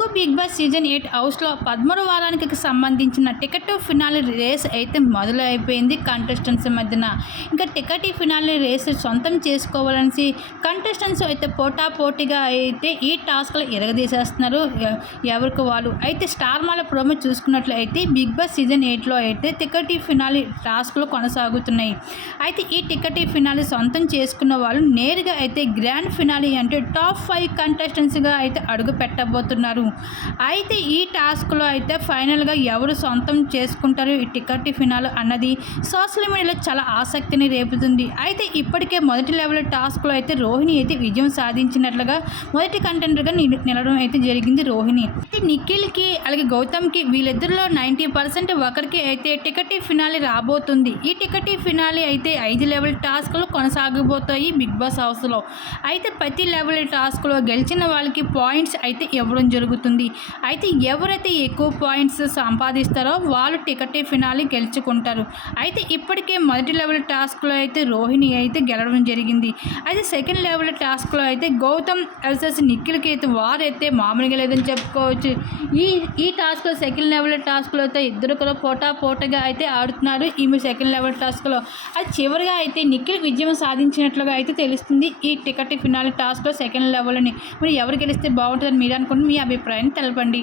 Telugu big boss season 8 హౌస్లో 13వ వారానికి సంబంధించిన టికెట్ ఫినాలే రేస్ అయితే మొదలైపోయింది కంటెస్టెంట్స్ మధ్యన. ఇంకా టికెట్ ఫినాలే రేస్ సొంతం చేసుకోవాలని కంటెస్టెంట్స్ అయితే పోటాపోటీగా అయితే ఈ టాస్క్లు ఎరగదీసేస్తున్నారు ఎవరికి వాళ్ళు. అయితే స్టార్ మాల ప్రోమో చూసుకున్నట్లయితే బిగ్ బాస్ సీజన్ 8లో అయితే టికెట్ ఫినాలే టాస్క్లు కొనసాగుతున్నాయి. అయితే ఈ టికెట్ ఫినాలే సొంతం చేసుకున్న వాళ్ళు నేరుగా అయితే గ్రాండ్ ఫినాలే అంటే టాప్ 5 కంటెస్టెంట్స్గా అయితే అడుగు పెట్టబోతున్నారు. అయితే ఈ టాస్క్లో అయితే ఫైనల్గా ఎవరు సొంతం చేసుకుంటారు ఈ టికెట్ ఫినాలే అన్నది సోషల్ మీడియాలో చాలా ఆసక్తిని రేపుతుంది. అయితే ఇప్పటికే మొదటి లెవెల్ టాస్క్లో అయితే రోహిణి అయితే విజయం సాధించినట్లుగా మొదటి కంటెండర్గా నిలవడం అయితే జరిగింది రోహిణి. అయితే నిఖిల్కి అలాగే గౌతమ్కి వీళ్ళిద్దరిలో 90% ఒకరికి అయితే టికెట్ ఫినాలే రాబోతుంది. ఈ టికెట్ ఫినాలే అయితే 5 లెవెల్ టాస్క్లు కొనసాగబోతాయి బిగ్ బాస్ హౌస్లో. అయితే ప్రతి లెవెల్ టాస్క్లో గెలిచిన వాళ్ళకి పాయింట్స్ అయితే ఇవ్వడం జరుగుతుంది. అయితే ఎవరైతే ఎక్కువ పాయింట్స్ సంపాదిస్తారో వాళ్ళు టికెట్ ఫినాలే గెలుచుకుంటారు. అయితే ఇప్పటికే మొదటి లెవెల్ టాస్క్లో అయితే రోహిణి అయితే గెలవడం జరిగింది. అయితే సెకండ్ లెవెల్ టాస్క్లో అయితే గౌతమ్ వర్సెస్ నిఖిల్కి అయితే వారైతే మామూలుగా లేదని చెప్పుకోవచ్చు. ఈ టాస్క్లో సెకండ్ లెవెల్ టాస్క్లో అయితే ఇద్దరు కూడా పోటాపోటీగా అయితే ఆడుతున్నారు ఈమె సెకండ్ లెవెల్ టాస్క్లో. అది చివరిగా అయితే నిఖిల్ విజయం సాధించినట్లుగా అయితే తెలుస్తుంది ఈ టికెట్ ఫినాలే టాస్క్లో సెకండ్ లెవెల్ని. మరి ఎవరు గెలిస్తే బాగుంటుందని మీరు అనుకుంటే మీ అభిప్రాయాన్ని తెలపండి.